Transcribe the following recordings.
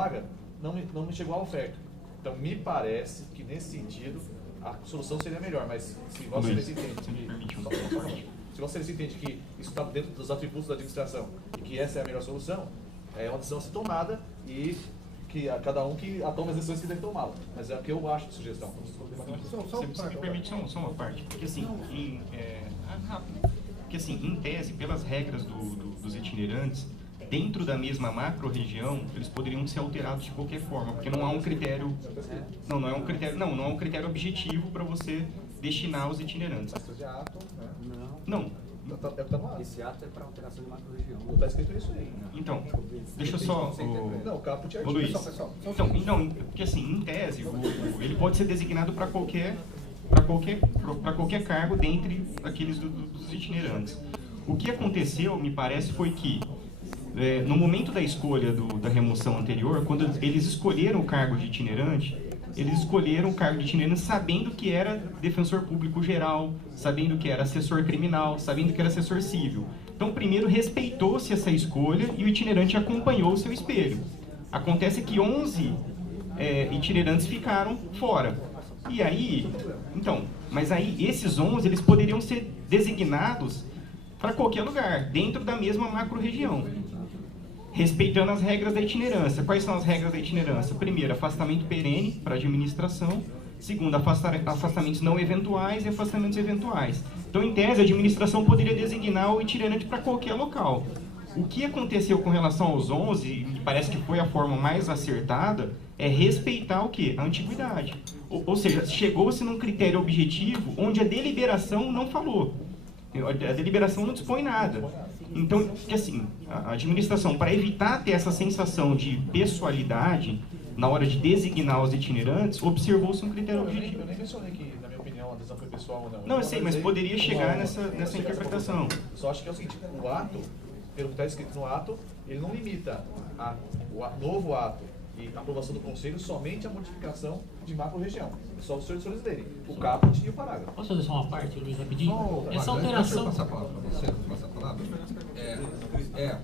paga, não me chegou a oferta. Então, me parece que, nesse sentido, a solução seria melhor, mas se Vossa Excelência entende que isso está dentro dos atributos da administração e que essa é a melhor solução, é uma decisão a ser tomada e que cada um que tome as decisões que deve tomá-la. Mas é o que eu acho de sugestão. Você me permite só uma parte? Porque assim, em tese, pelas regras dos itinerantes, dentro da mesma macro-região, eles poderiam ser alterados de qualquer forma, porque não há um critério, não há um critério objetivo para você destinar os itinerantes. Não. Esse ato é para alteração de macro-região. Não está escrito isso aí. Então, deixa eu só... Não, o caput é Luiz, então, porque assim, em tese, ele pode ser designado para qualquer cargo dentre aqueles dos itinerantes. O que aconteceu, me parece, foi que no momento da escolha da remoção anterior, quando eles escolheram o cargo de itinerante, eles escolheram o cargo de itinerante sabendo que era defensor público geral, sabendo que era assessor criminal, sabendo que era assessor civil. Então, primeiro, respeitou-se essa escolha e o itinerante acompanhou o seu espelho. Acontece que 11 itinerantes ficaram fora. E aí, mas aí esses 11, eles poderiam ser designados para qualquer lugar, dentro da mesma macro-região, respeitando as regras da itinerância. Quais são as regras da itinerância? Primeiro, afastamento perene para administração. Segundo, afastamentos não eventuais e afastamentos eventuais. Então, em tese, a administração poderia designar o itinerante para qualquer local. O que aconteceu com relação aos 11, e parece que foi a forma mais acertada, é respeitar o quê? A antiguidade. Ou seja, chegou-se num critério objetivo onde a deliberação não falou. A deliberação não dispõe nada. Então, assim, a administração, para evitar ter essa sensação de pessoalidade na hora de designar os itinerantes, observou-se um critério objetivo. Eu nem mencionei que, na minha opinião, a decisão foi pessoal ou não. Não, eu sei, mas poderia chegar nessa interpretação. Só acho que é o seguinte, o ato, pelo que está escrito no ato, ele não limita o novo ato e a aprovação do Conselho somente a modificação de macro-região. É só os senhores lerem o caput e o parágrafo. Posso fazer só uma parte, Luiz, rapidinho? Essa Deixa eu alteração... passar a palavra para você, passar a palavra.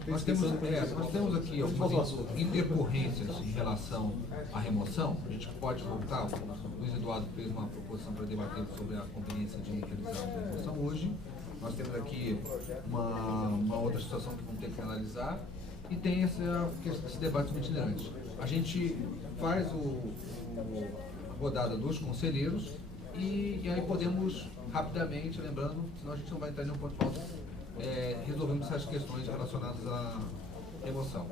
Nós temos aqui algumas intercorrências em relação à remoção. A gente pode voltar. O Luiz Eduardo fez uma proposição para debater sobre a conveniência de realizar a remoção hoje. Nós temos aqui uma outra situação que vamos ter que analisar. E tem esse debate sobre itinerantes. A gente faz a rodada dos conselheiros e aí podemos rapidamente, lembrando, senão a gente não vai entrar em nenhum ponto alto, resolvemos essas questões relacionadas à remoção.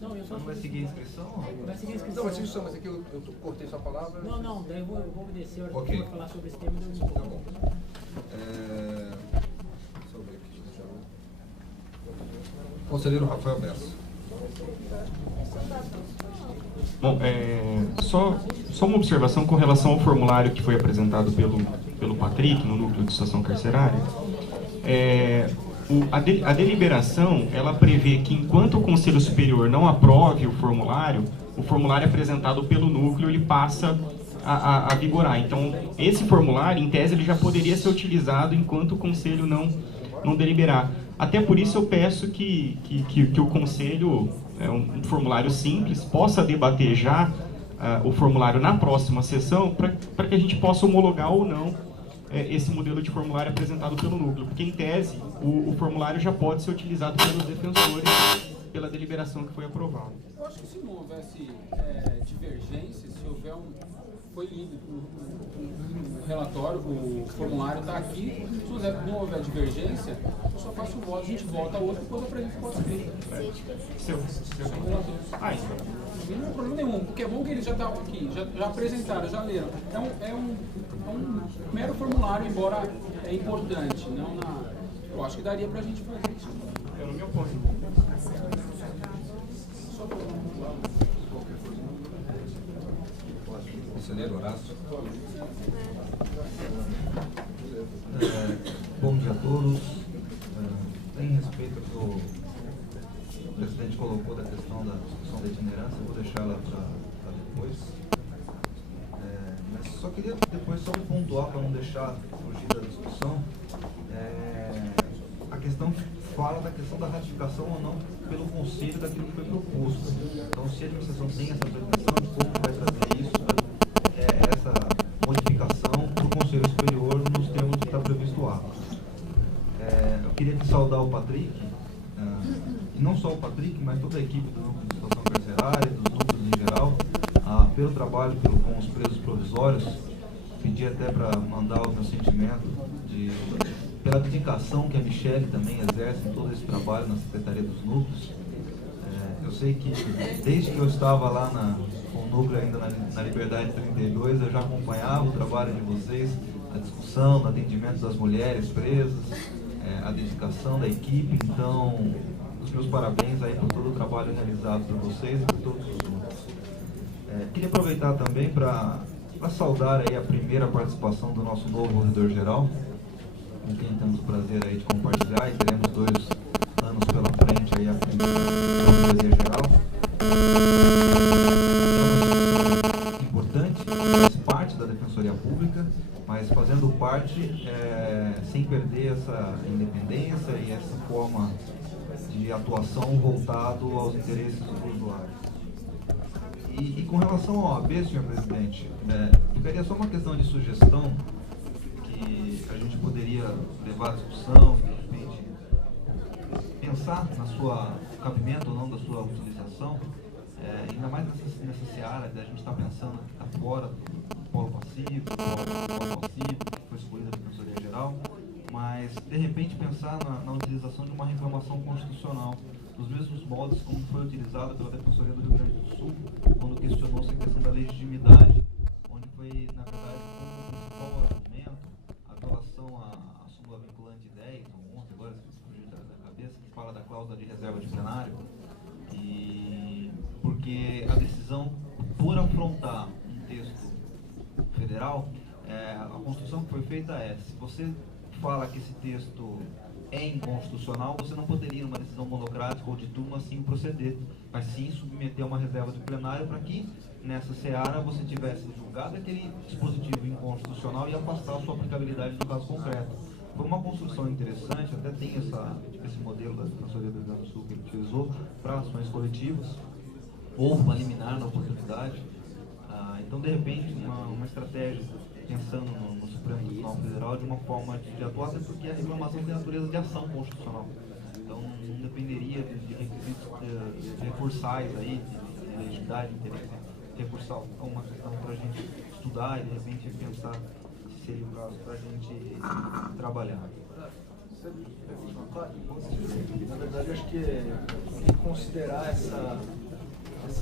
Não, eu só... Não vai seguir a inscrição? Vai seguir a inscrição. Não, vai seguir a inscrição, mas aqui eu cortei sua palavra. Não, daí eu vou obedecer, eu Ok. vou falar sobre esse tema. Tá bom. Deixa eu ver aqui. Conselheiro Rafael Bessa. Bom, só uma observação com relação ao formulário que foi apresentado pelo Patrick no núcleo de situação carcerária. A deliberação, ela prevê que enquanto o Conselho Superior não aprove o formulário apresentado pelo núcleo, ele passa a vigorar. Então, esse formulário, em tese, ele já poderia ser utilizado enquanto o Conselho não deliberar. Até por isso eu peço que o Conselho, um formulário simples, possa debater já o formulário na próxima sessão, para que a gente possa homologar ou não esse modelo de formulário apresentado pelo núcleo. Porque, em tese, o formulário já pode ser utilizado pelos defensores pela deliberação que foi aprovada. Eu acho que se não houvesse divergência, se houver foi lido o relatório, o formulário está aqui, se não houver divergência, eu só faço o voto, a gente volta a outra coisa para a gente pode escrever. Não tem problema nenhum, porque é bom que eles já estavam aqui, já apresentaram, já leram. É um mero formulário, embora é importante. Eu acho que daria para a gente fazer isso. Eu não me oponho. Conselheiro Horácio. Bom dia a todos. Em respeito ao que o presidente colocou da questão da discussão da itinerância, eu vou deixar ela para depois. Mas só queria depois só pontuar, para não deixar fugir da discussão, a questão fala da questão da ratificação ou não pelo Conselho daquilo que foi proposto. Então, se a administração tem essa pretensão, o pouco vai trazer isso, essa modificação para o Conselho Superior nos termos que está previsto lá. Eu queria aqui saudar o Patrick, e não só o Patrick, mas toda a equipe do Núcleo de Situação Carcerária, dos núcleos em geral, pelo trabalho com os presos provisórios. Pedi até para mandar o meu sentimento pela dedicação que a Michele também exerce em todo esse trabalho na Secretaria dos Núcleos. Eu sei que desde que eu estava lá com o núcleo ainda na Liberdade 32, eu já acompanhava o trabalho de vocês, a discussão, o atendimento das mulheres presas, a dedicação da equipe. Então, os meus parabéns aí por todo o trabalho realizado por vocês e por todos os núcleos. Queria aproveitar também para saudar aí a primeira participação do nosso novo ouvidor-geral, com quem temos o prazer aí de compartilhar, e teremos 2 anos pela frente aí a Ouvidoria-Geral. É uma instituição importante, faz parte da Defensoria Pública, mas fazendo parte sem perder essa independência e essa forma de atuação voltado aos interesses do usuário. E com relação ao OAB, senhor presidente, ficaria só uma questão de sugestão que a gente poderia levar à discussão e, de repente, pensar na sua cabimento ou não da sua utilização, ainda mais nessa seara de a gente estar pensando que está fora do polo passivo, do polo passivo, que foi escolhida a Defensoria Geral, mas, de repente, pensar na utilização de uma reclamação constitucional, dos mesmos modos como foi utilizada pela Defensoria do Rio Grande do Sul, quando questionou-se a questão da legitimidade, onde foi, na verdade, como principal argumento a violação à súmula vinculante 10, ou 11, agora se fugir da cabeça, que fala da cláusula de reserva de plenário, e porque a decisão, por afrontar um texto federal, a construção que foi feita se você fala que esse texto é inconstitucional, você não poderia, numa decisão monocrática ou de turno, assim proceder, mas sim submeter a uma reserva de plenário para que, nessa seara, você tivesse julgado aquele dispositivo inconstitucional e afastar a sua aplicabilidade no caso concreto. Foi uma construção interessante, até tem esse modelo da Defensoria do Rio Grande do Sul que ele utilizou para ações coletivas, ou uma liminar na oportunidade. Então, de repente, uma estratégia pensando no Supremo Tribunal Federal de uma forma de atuar, até porque a reclamação tem natureza de ação constitucional. Então, não dependeria de requisitos recursais aí, de legitimidade, de interesse recursal. Então, uma questão para a gente estudar e, de repente, pensar se seria o caso para a gente trabalhar. Na verdade, acho que tem que considerar essa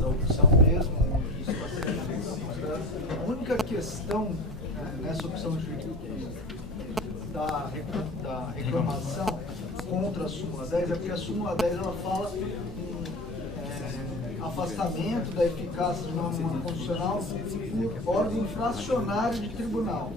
opção mesmo. Isso vai ser considerado. A única questão nessa opção da reclamação contra a súmula 10 é porque a súmula 10 ela fala em afastamento da eficácia de uma norma constitucional por órgão infracionário de tribunal.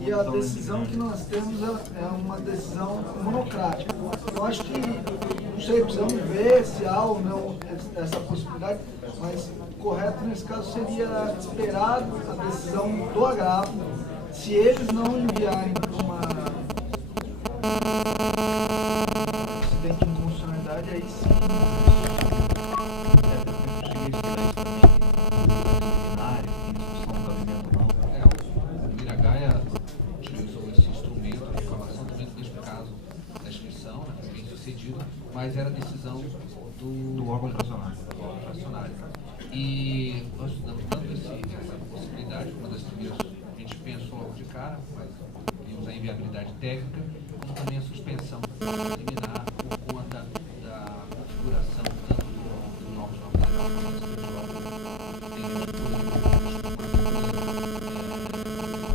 E a decisão que nós temos é uma decisão monocrática. Eu acho que, não sei, precisamos ver se há ou não essa possibilidade, mas o correto nesse caso seria esperar a decisão do agravo. Se eles não enviarem para uma acidente de inconstitucionalidade, aí sim. O Miragaia utilizou esse instrumento de reclamação também neste caso da inscrição, foi bem sucedido, mas era decisão do órgão fracionário. E nós estudamos tanto essa possibilidade, uma das primeiras a gente pensou logo de cara, mas vimos a inviabilidade técnica, como também a suspensão liminar por conta da configuração tanto do Tribunal Federal como do Superior.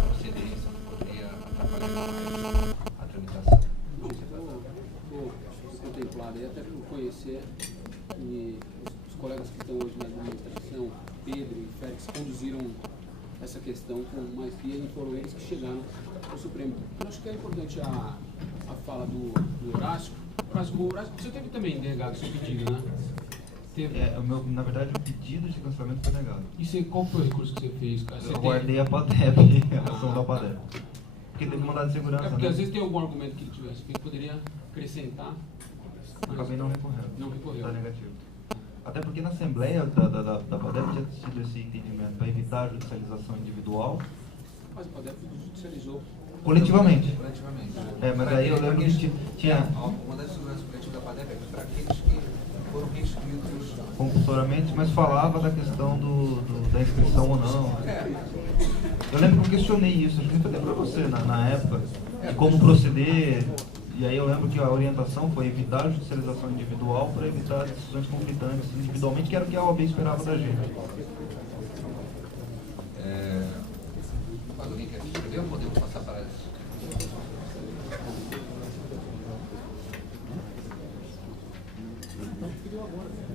Procedência poderia atrapalhar a tramitação. Estou contemplado aí até por conhecer que os colegas que estão hoje na administração, Pedro e Félix, conduziram essa questão com maestria e foram eles que chegaram ao Supremo. Eu acho que é importante a fala do Horácio. Horácio, você teve também negado o seu pedido, né? Teve. Na verdade, o pedido de cancelamento foi negado. E qual foi o recurso que você fez? Eu guardei a PADEP, a ação da PADEP. porque teve mandado de segurança. Porque né? às vezes tem algum argumento que ele tivesse que poderia acrescentar. Eu acabei não recorrendo. Não recorreu. Tá negativo. Até porque na Assembleia da PADEP já tinha tido esse entendimento para evitar a judicialização individual. Mas o PADEP judicializou. Coletivamente. Coletivamente. Mas aí eu lembro que tinha... O mandado de segurança coletivo da PADEP é para aqueles que foram restritos compulsoriamente, mas falava da questão da inscrição ou não. Eu lembro que eu questionei isso, acho que eu falei para você na época, de como proceder, e aí eu lembro que a orientação foi evitar a judicialização individual para evitar decisões conflitantes individualmente, que era o que a OAB esperava da gente. Mas alguém quer escrever ou podemos passar para isso?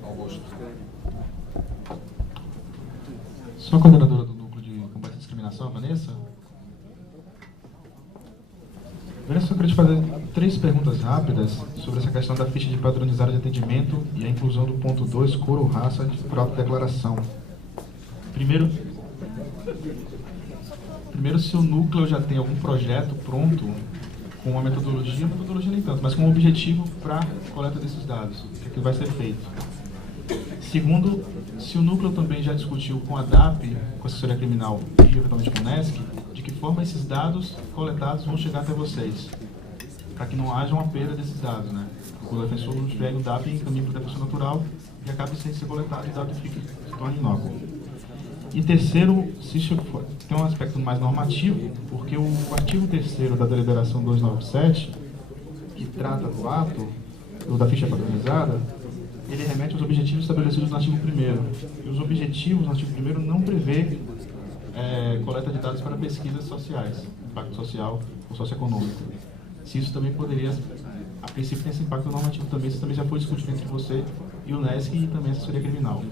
Augusto. Sou a coordenadora do Núcleo de Combate à Discriminação, a Vanessa. Vanessa, eu queria te fazer 3 perguntas rápidas sobre essa questão da ficha de padronizada de atendimento e a inclusão do ponto 2, cor ou raça por autodeclaração. Primeiro, se o núcleo já tem algum projeto pronto com uma metodologia nem tanto, mas com um objetivo para a coleta desses dados, o que vai ser feito. Segundo, se o núcleo também já discutiu com a DAP, com a assessoria criminal e eventualmente com o NESC, de que forma esses dados coletados vão chegar até vocês, para que não haja uma perda desses dados, né? O defensor pega o DAP e encaminha para o defensor natural e acabe sem ser coletado e o dado se torna inócuo. E terceiro, tem um aspecto mais normativo, porque o artigo 3º da deliberação 297, que trata do ato, ou da ficha padronizada, ele remete aos objetivos estabelecidos no artigo 1º. E os objetivos no artigo 1º não prevê coleta de dados para pesquisas sociais, impacto social ou socioeconômico. Se isso também poderia, a princípio tem esse impacto normativo também, isso também já foi discutido entre você e o NESC e também a assessoria criminal.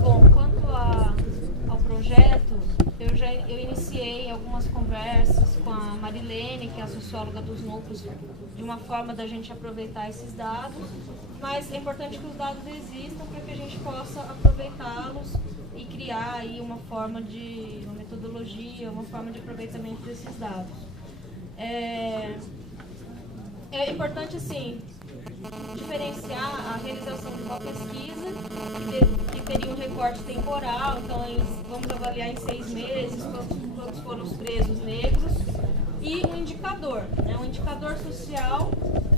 Bom, quanto ao projeto, eu iniciei algumas conversas com a Marilene, que é a socióloga dos núcleos, de uma forma da gente aproveitar esses dados, mas é importante que os dados existam para que a gente possa aproveitá-los e criar aí uma metodologia, uma forma de aproveitamento desses dados. É importante, assim, diferenciar a realização de uma pesquisa, que teria um recorte temporal, então vamos avaliar em 6 meses quantos foram os presos negros, e um indicador, né? Um indicador social,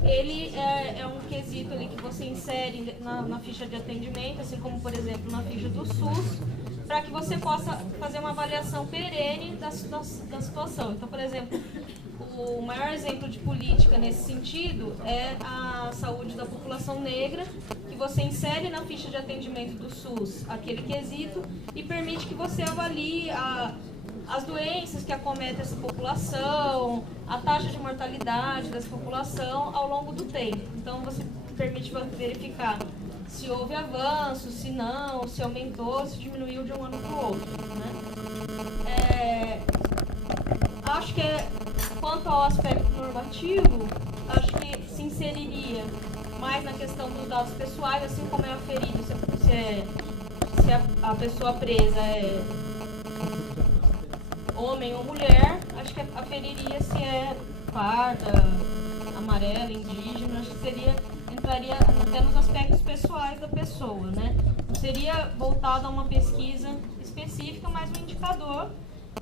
ele é um quesito ali que você insere na ficha de atendimento, assim como, por exemplo, na ficha do SUS, para que você possa fazer uma avaliação perene da situação. Então, por exemplo, o maior exemplo de política nesse sentido é a saúde da população negra, que você insere na ficha de atendimento do SUS aquele quesito e permite que você avalie as doenças que acometem essa população, a taxa de mortalidade dessa população ao longo do tempo. Então, você permite verificar se houve avanço, se não, se aumentou, se diminuiu de um ano para o outro, né? Acho que, quanto ao aspecto normativo, acho que se inseriria mais na questão dos dados pessoais, assim como é aferido se a pessoa presa é homem ou mulher, acho que aferiria se é parda, amarela, indígena, acho que entraria até nos aspectos pessoais da pessoa, né? Seria voltado a uma pesquisa específica, mas um indicador.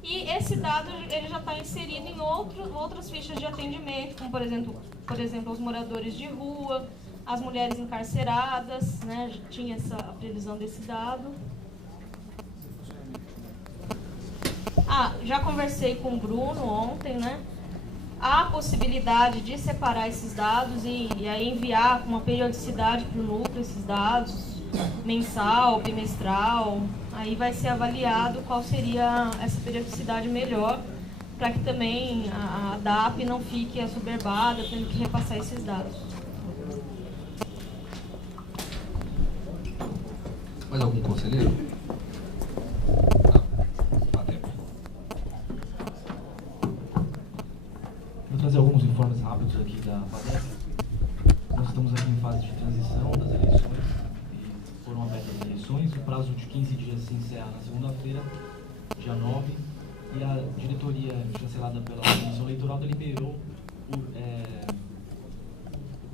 E esse dado ele já está inserido em outras fichas de atendimento, como por exemplo os moradores de rua, as mulheres encarceradas, né? Já tinha a previsão desse dado. Já conversei com o Bruno ontem, né? Há a possibilidade de separar esses dados e aí enviar com uma periodicidade para o núcleo esses dados, mensal, bimestral. Aí vai ser avaliado qual seria essa periodicidade melhor, para que também a DAP não fique assoberbada, tendo que repassar esses dados. Mais algum conselheiro? Vou trazer alguns informes rápidos aqui da FADEP. Nós estamos aqui em fase de transição das eleições e foram abertas as eleições. O prazo de 15 dias se encerra na segunda-feira, dia 9, e a diretoria chancelada pela Comissão Eleitoral deliberou por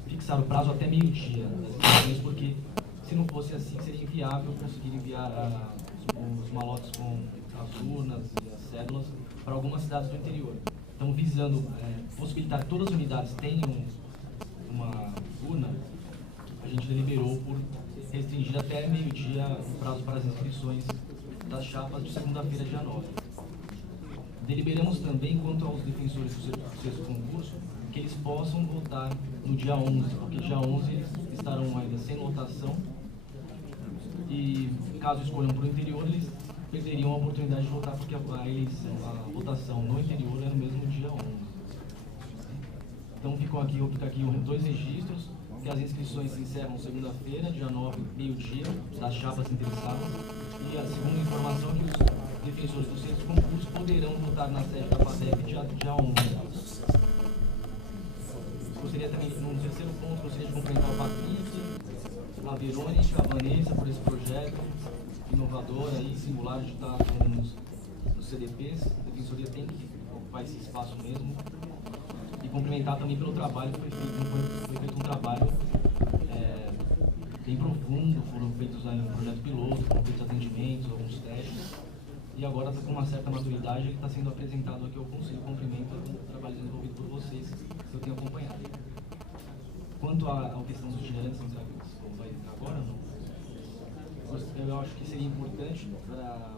fixar o prazo até meio-dia das eleições, porque se não fosse assim seria inviável conseguir enviar os malotes com as urnas e as cédulas para algumas cidades do interior. Então, visando possibilitar que todas as unidades tenham uma urna, a gente deliberou por restringir até meio-dia o prazo para as inscrições das chapas de segunda-feira, dia 9. Deliberamos também quanto aos defensores do sexto concurso, que eles possam votar no dia 11, porque dia 11 eles estarão ainda sem lotação e, caso escolham para o interior, eles perderiam a oportunidade de votar, porque a votação no interior é no mesmo dia 11. Então fica aqui 2 registros, que as inscrições se encerram segunda-feira, dia 9, meio-dia, das chapas interessadas, e a segunda informação é que os defensores do sexto concurso poderão votar na sede da FADEP dia 11. Gostaria também, no terceiro ponto, gostaria de cumprimentar o Patrick, a Verônica, a Vanessa por esse projeto inovador e singular de estar nos CDPs. A Defensoria tem que ocupar esse espaço mesmo. E cumprimentar também pelo trabalho que foi feito um trabalho bem profundo, foram feitos um projeto piloto, foram feitos atendimentos, alguns testes, e agora está com uma certa maturidade que está sendo apresentado aqui ao Conselho. Cumprimento o trabalho desenvolvido por vocês, que eu tenho acompanhado. Quanto à questão dos itinerantes, como vai agora, não? Eu acho que seria importante para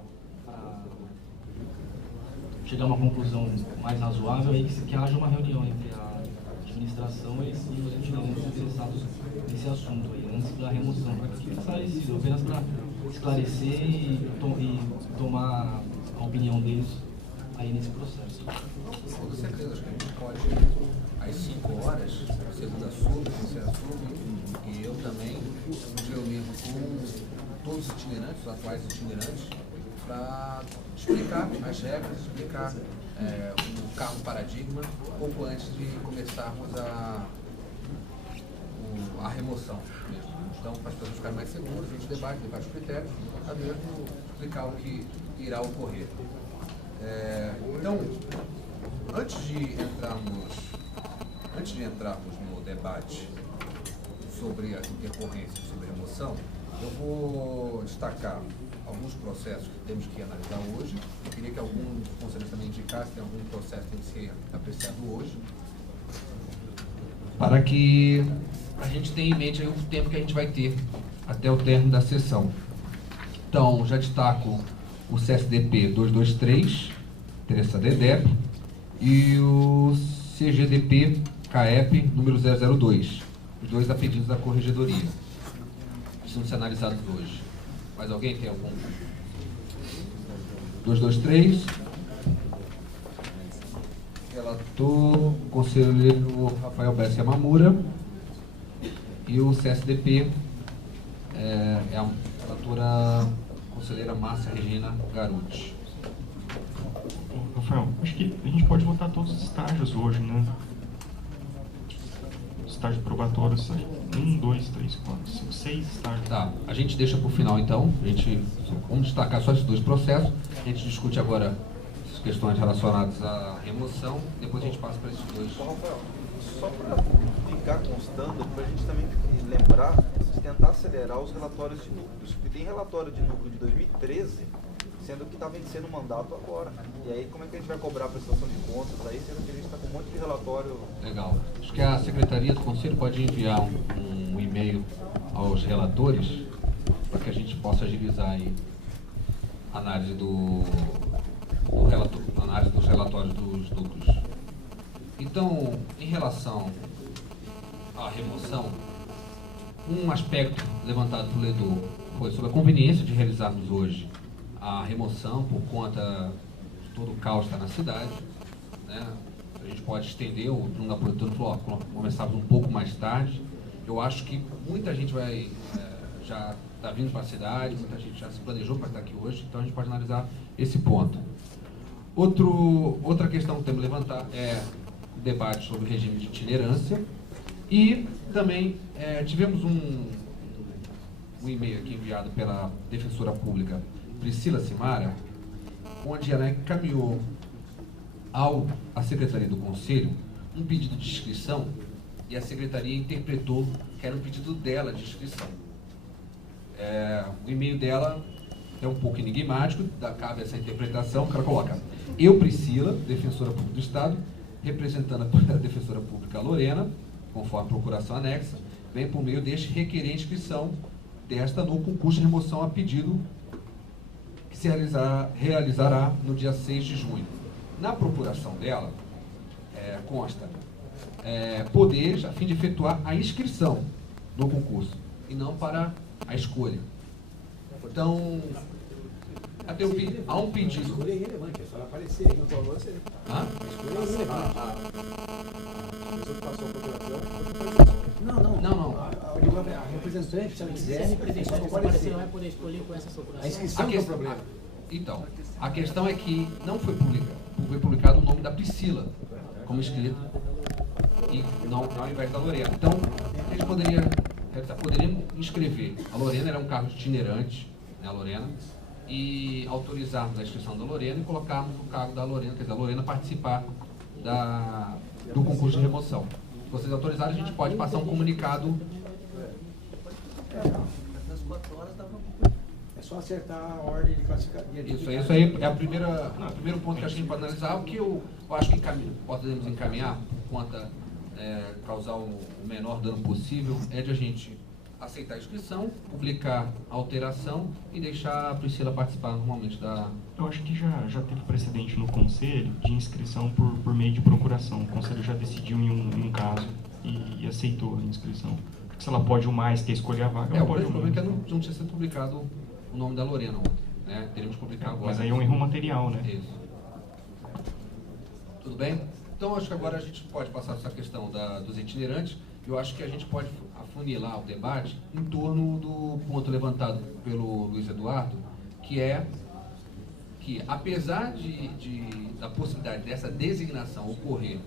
chegar a uma conclusão mais razoável aí que haja uma reunião entre a administração e os itinerantes interessados nesse assunto aí, antes da remoção, para que fique esclarecido, apenas para esclarecer e tomar a opinião deles aí nesse processo. Com certeza, acho que a gente pode, às 5 horas, segunda sub, terceira sub, e eu também nos reunirmos com todos os itinerantes, os atuais itinerantes, para explicar as regras, explicar o carro paradigma, pouco antes de começarmos a remoção mesmo. Então, para as pessoas ficarem mais seguras, a gente debate os critérios, a mesmo explicar o que irá ocorrer. Então, antes de entrarmos no debate sobre as intercorrências, sobre a remoção, eu vou destacar alguns processos que temos que analisar hoje. Eu queria que algum dos conselheiros também indicasse se algum processo tem que ser apreciado hoje, para que a gente tenha em mente aí o tempo que a gente vai ter até o término da sessão. Então, já destaco o CSDP 223, Teresa Dedep, e o CGDP CAEP número 002, os dois a pedido da Corregedoria. Precisam ser analisados hoje. Mais alguém tem algum? 223. Relator, conselheiro Rafael Bessia Mamura. E o CSDP é a relatora conselheira Márcia Regina Garuti. Rafael, acho que a gente pode votar todos os estágios hoje, né? Estágio probatório, 1, 2, 3, 4, 5, 6 estágios. Tá, a gente deixa para o final então. Vamos destacar só esses dois processos. A gente discute agora as questões relacionadas à remoção, depois a gente passa para esses dois. Rafael, só para ficar constando, para a gente também lembrar, tentar acelerar os relatórios de núcleos, porque tem relatório de núcleo de 2013, sendo que está vencendo o mandato agora. E aí como é que a gente vai cobrar a prestação de contas aí, sendo que a gente está com um monte de relatório... Legal. Acho que a Secretaria do Conselho pode enviar um e-mail aos relatores para que a gente possa agilizar aí a análise análise dos relatórios dos núcleos. Então, em relação à remoção, um aspecto levantado pelo Edu foi sobre a conveniência de realizarmos hoje a remoção por conta de todo o caos que está na cidade, né? A gente pode estender, o Bruno Napolitano falou, começarmos um pouco mais tarde. Eu acho que muita gente já está vindo para a cidade, muita gente já se planejou para estar aqui hoje, então a gente pode analisar esse ponto. Outra questão que temos que levantar é o debate sobre o regime de itinerância, e também tivemos um e-mail aqui enviado pela defensora pública Priscila Simara, onde ela encaminhou à Secretaria do Conselho um pedido de inscrição e a Secretaria interpretou que era um pedido dela de inscrição. O e-mail dela é um pouco enigmático, cabe essa interpretação, que ela coloca: eu, Priscila, defensora pública do Estado, representando a defensora pública Lorena, conforme a procuração anexa, vem por meio deste requerer a inscrição desta no concurso de remoção a pedido que se realizará no dia 6 de junho. Na procuração dela, consta poder a fim de efetuar a inscrição no concurso e não para a escolha. Então, há um pedido. A escolha é irrelevante, é só ela aparecer aí no valor. A escolha é irrelevante. A pessoa que passou a procuração. Não. A representante, se ela quiser, Se a representante aparecer, não vai poder escolher com essa procuração. A inscrição é o problema. Então, a questão é que não foi publicado o nome da Priscila como inscrito e não ao invés da Lorena. Então, a gente poderia inscrever. A Lorena era um cargo itinerante, né, a Lorena, e autorizarmos a inscrição da Lorena e colocarmos o cargo da Lorena, quer dizer, a Lorena participar do concurso de remoção. Se vocês autorizarem, a gente pode passar um comunicado. É só acertar a ordem de classificação. Isso aí é o primeiro ponto que a gente pode analisar. O que eu acho que podemos encaminhar, por conta causar o menor dano possível, é de a gente aceitar a inscrição, publicar a alteração e deixar a Priscila participar normalmente da... Eu acho que já teve precedente no Conselho de inscrição por meio de procuração. O Conselho já decidiu em um caso e aceitou a inscrição. Se ela pode o mais, quer escolher a vaga, ela pode o problema é que não tinha sido publicado o nome da Lorena ontem, né? Teremos que publicar agora. Mas aí é um erro material, né? Isso. Tudo bem? Então, acho que agora a gente pode passar essa questão dos itinerantes. Eu acho que a gente pode afunilar o debate em torno do ponto levantado pelo Luiz Eduardo, que é que, apesar da possibilidade dessa designação ocorrer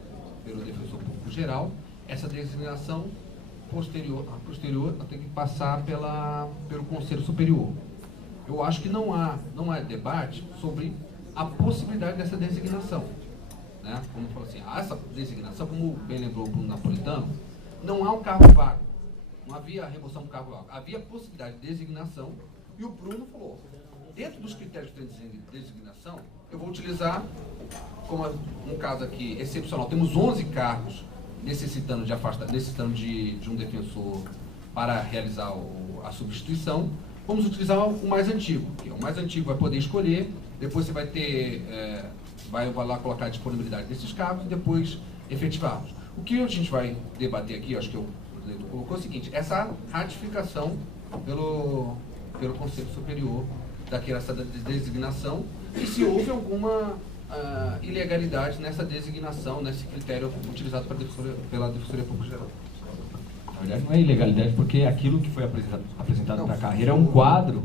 pelo defensor público geral, essa designação posterior ela tem que passar pelo Conselho Superior. Eu acho que não há debate sobre a possibilidade dessa designação. Né? Como falou assim, essa designação, como bem lembrou o Bruno Napolitano, não há um cargo vago, não havia remoção do cargo vago, havia possibilidade de designação, e o Bruno falou, dentro dos critérios de designação, eu vou utilizar, como um caso aqui excepcional, temos 11 cargos necessitando de um defensor para realizar a substituição, vamos utilizar o mais antigo, que o mais antigo vai poder escolher, depois você vai ter, vai lá colocar a disponibilidade desses cargos e depois efetivarmos. O que a gente vai debater aqui, acho que o presidente colocou, é o seguinte: essa ratificação pelo Conselho Superior dessa designação e se houve alguma ilegalidade nessa designação, nesse critério utilizado pela Defensoria Pública Geral. Na verdade, não é ilegalidade, porque aquilo que foi apresentado para a carreira é um quadro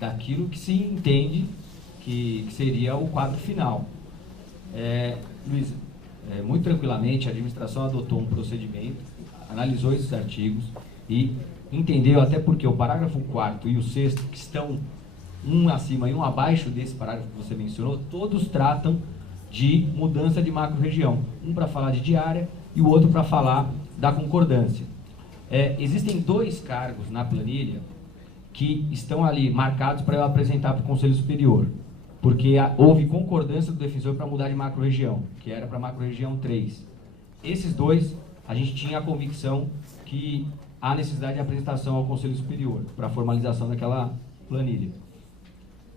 daquilo que se entende que seria o quadro final. Luiz, muito tranquilamente, a administração adotou um procedimento, analisou esses artigos e entendeu, até porque o parágrafo 4º e o 6º, que estão um acima e um abaixo desse parágrafo que você mencionou, todos tratam de mudança de macro-região. Um para falar de diária e o outro para falar da concordância. Existem 2 cargos na planilha que estão ali marcados para eu apresentar para o Conselho Superior, porque houve concordância do defensor para mudar de macro-região, que era para macro-região 3. Esses 2, a gente tinha a convicção que há necessidade de apresentação ao Conselho Superior para a formalização daquela planilha.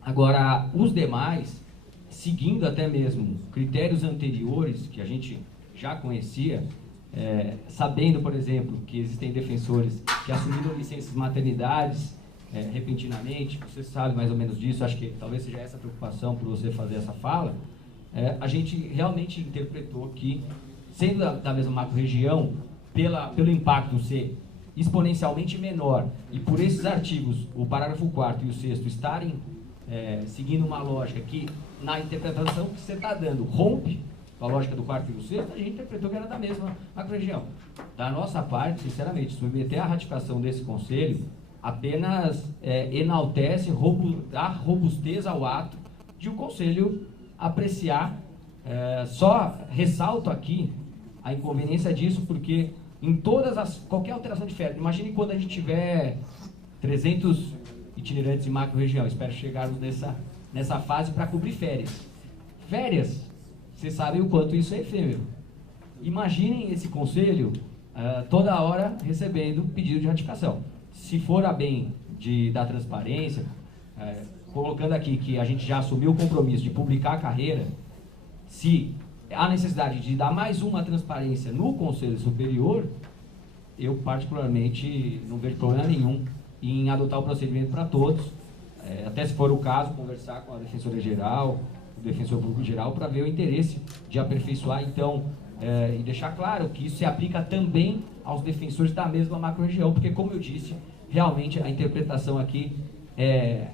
Agora, os demais, seguindo até mesmo critérios anteriores que a gente já conhecia, sabendo, por exemplo, que existem defensores que assumiram licenças maternidades repentinamente, você sabe mais ou menos disso, acho que talvez seja essa a preocupação por você fazer essa fala, a gente realmente interpretou que, sendo da mesma macro-região, pelo impacto ser exponencialmente menor, e por esses artigos, o parágrafo 4º e o 6º estarem seguindo uma lógica que, na interpretação que você está dando, rompe com a lógica do 4º e do 6º, a gente interpretou que era da mesma macro-região. Da nossa parte, sinceramente, submeter a ratificação desse conselho apenas enaltece, dá robustez ao ato de o Conselho apreciar. Só ressalto aqui a inconveniência disso, porque em qualquer alteração de férias, imagine quando a gente tiver 300 itinerantes em macro-região, espero chegarmos nessa fase para cobrir férias. Férias, vocês sabem o quanto isso é efêmero. Imaginem esse Conselho toda hora recebendo pedido de ratificação. Se for a bem da transparência, colocando aqui que a gente já assumiu o compromisso de publicar a carreira, se há necessidade de dar mais uma transparência no Conselho Superior, eu particularmente não vejo problema nenhum em adotar o procedimento para todos, até se for o caso, conversar com a Defensoria Geral, o Defensor Público Geral, para ver o interesse de aperfeiçoar, então, e deixar claro que isso se aplica também aos defensores da mesma macro-região, porque, como eu disse, realmente a interpretação aqui,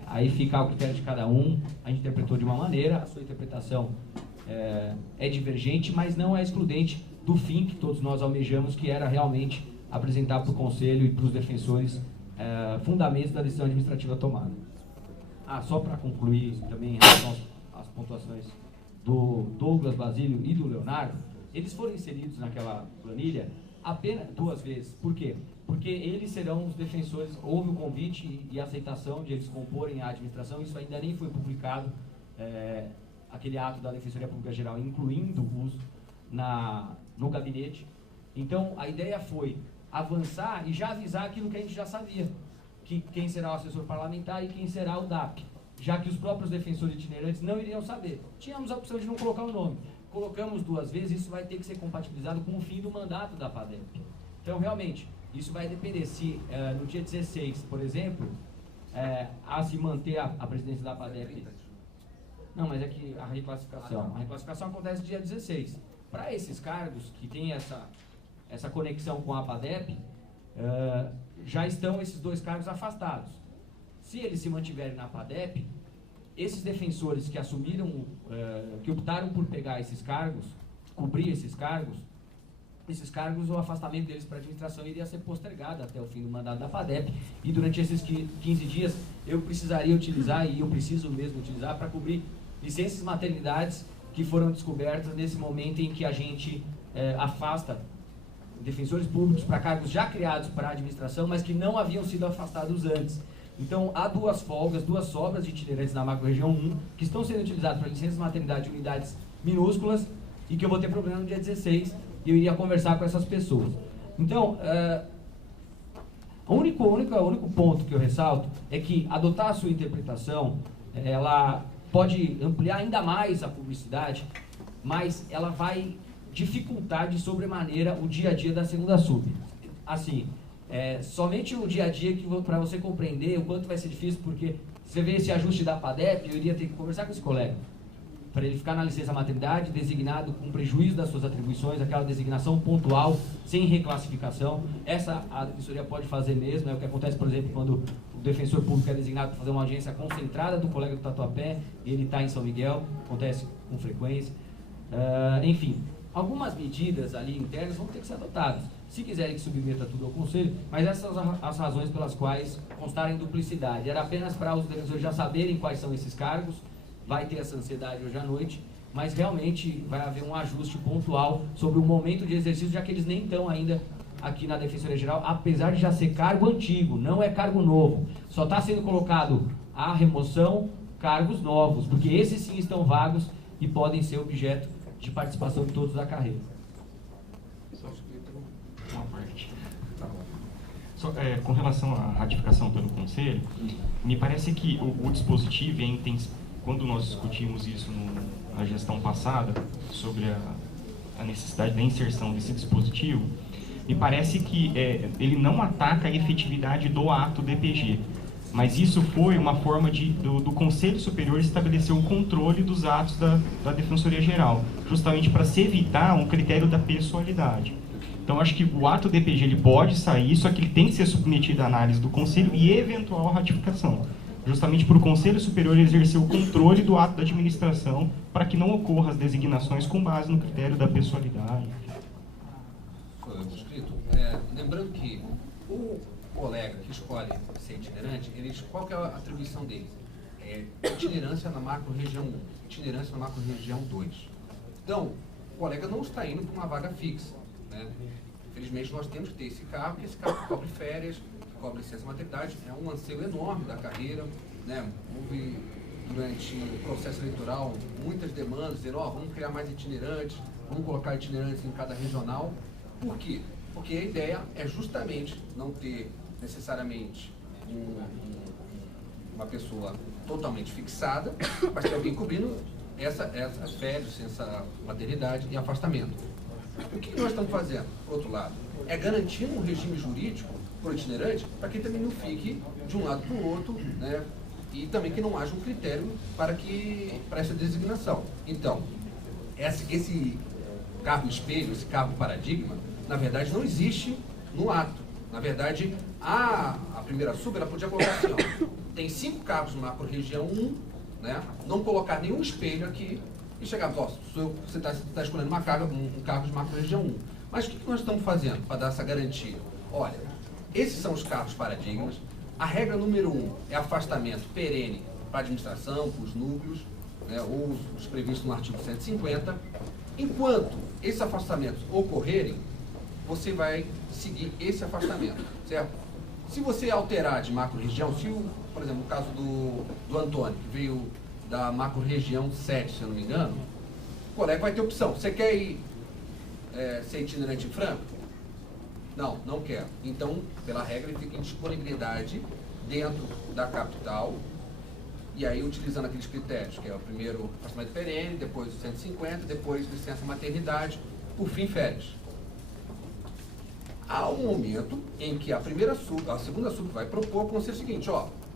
aí fica ao critério de cada um, a gente interpretou de uma maneira, a sua interpretação é divergente, mas não é excludente do fim que todos nós almejamos, que era realmente apresentar para o Conselho e para os defensores fundamentos da decisão administrativa tomada. Só para concluir também em relação às pontuações do Douglas Basílio e do Leonardo, eles foram inseridos naquela planilha apenas 2 vezes. Por quê? Porque eles serão os defensores, houve o convite e a aceitação de eles comporem a administração, isso ainda nem foi publicado, aquele ato da Defensoria Pública Geral, incluindo-os no gabinete. Então, a ideia foi avançar e já avisar aquilo que a gente já sabia, que quem será o assessor parlamentar e quem será o DAP, já que os próprios defensores itinerantes não iriam saber. Tínhamos a opção de não colocar o nome. Colocamos 2 vezes, isso vai ter que ser compatibilizado com o fim do mandato da FADEP. Então, realmente, isso vai depender se no dia 16, por exemplo, a se manter a presidência da FADEP. Não, mas é que a reclassificação acontece no dia 16. Para esses cargos que têm essa conexão com a FADEP, já estão esses 2 cargos afastados. Se eles se mantiverem na FADEP, esses defensores que assumiram, que optaram por pegar esses cargos, cobrir esses cargos, o afastamento deles para a administração iria ser postergado até o fim do mandato da FADEP, e durante esses 15 dias eu precisaria utilizar, e eu preciso mesmo utilizar, para cobrir licenças e maternidades que foram descobertas nesse momento em que a gente afasta defensores públicos para cargos já criados para a administração, mas que não haviam sido afastados antes. Então, há 2 folgas, 2 sobras de itinerantes na macro-região 1, que estão sendo utilizadas para licenças de maternidade de unidades minúsculas, e que eu vou ter problema no dia 16, e eu iria conversar com essas pessoas. Então, o único ponto que eu ressalto é que adotar a sua interpretação, ela pode ampliar ainda mais a publicidade, mas ela vai dificultar de sobremaneira o dia a dia da segunda sub. Assim, somente o dia a dia para você compreender o quanto vai ser difícil, porque você vê esse ajuste da FADEP, eu iria ter que conversar com esse colega, para ele ficar na licença maternidade, designado com prejuízo das suas atribuições, aquela designação pontual, sem reclassificação. Essa a defensoria pode fazer mesmo, é o que acontece, por exemplo, quando o defensor público é designado para fazer uma audiência concentrada do colega do Tatuapé, e ele está em São Miguel, acontece com frequência. Enfim, algumas medidas ali internas vão ter que ser adotadas, se quiserem que submeta tudo ao Conselho, mas essas são as razões pelas quais constarem duplicidade. Era apenas para os defensores já saberem quais são esses cargos, vai ter essa ansiedade hoje à noite, mas realmente vai haver um ajuste pontual sobre o momento de exercício, já que eles nem estão ainda aqui na Defensoria Geral, apesar de já ser cargo antigo, não é cargo novo. Só está sendo colocado a remoção, cargos novos, porque esses sim estão vagos e podem ser objeto de participação de todos da carreira. Uma parte. Com relação à ratificação pelo Conselho, me parece que o dispositivo, quando nós discutimos isso na gestão passada, sobre a necessidade da inserção desse dispositivo, me parece que ele não ataca a efetividade do ato DPG, mas isso foi uma forma do Conselho Superior estabelecer o controle dos atos da Defensoria Geral, justamente para se evitar um critério da pessoalidade. Então, acho que o ato DPG ele pode sair, só que ele tem que ser submetido à análise do Conselho e eventual ratificação, justamente para o Conselho Superior exercer o controle do ato da administração, para que não ocorram as designações com base no critério da pessoalidade. Lembrando que colega que escolhe ser itinerante, qual que é a atribuição dele? É itinerância na macro-região 1, itinerância na macro-região 2. Então, o colega não está indo para uma vaga fixa, né? Infelizmente, nós temos que ter esse cargo, porque esse cargo cobre férias, cobre licença maternidade, é um anseio enorme da carreira, né? Houve, durante o processo eleitoral, muitas demandas, dizendo, vamos criar mais itinerantes, vamos colocar itinerantes em cada regional. Por quê? Porque a ideia é justamente não ter necessariamente uma pessoa totalmente fixada, mas ter alguém cobrindo essa férias, licença maternidade e afastamento. E o que nós estamos fazendo, por outro lado? É garantir um regime jurídico para o itinerante, para que também não fique de um lado para o outro, né? E também que não haja um critério para essa designação. Então, esse cargo espelho, esse cargo paradigma, na verdade não existe no ato. Na verdade, a primeira sub, ela podia colocar assim, tem 5 cargos na macro-região 1, né? Não colocar nenhum espelho aqui e chegar, você está escolhendo um cargo de macro-região 1. Mas o que nós estamos fazendo para dar essa garantia? Olha, esses são os cargos paradigmas. A regra número 1 é afastamento perene para a administração, para os núcleos, né, ou os previstos no artigo 150. Enquanto esses afastamentos ocorrerem, você vai seguir esse afastamento, certo? Se você alterar de macro-região, por exemplo, no caso do Antônio, que veio da macro-região 7, se eu não me engano, o colega vai ter opção. Você quer ir ser itinerante em Franca? Não, não quero. Então, pela regra, ele fica em disponibilidade dentro da capital, e aí utilizando aqueles critérios, que é o primeiro afastamento perene, depois o 150, depois licença maternidade, por fim, férias. Há um momento em que a segunda sub vai propor com o seguinte,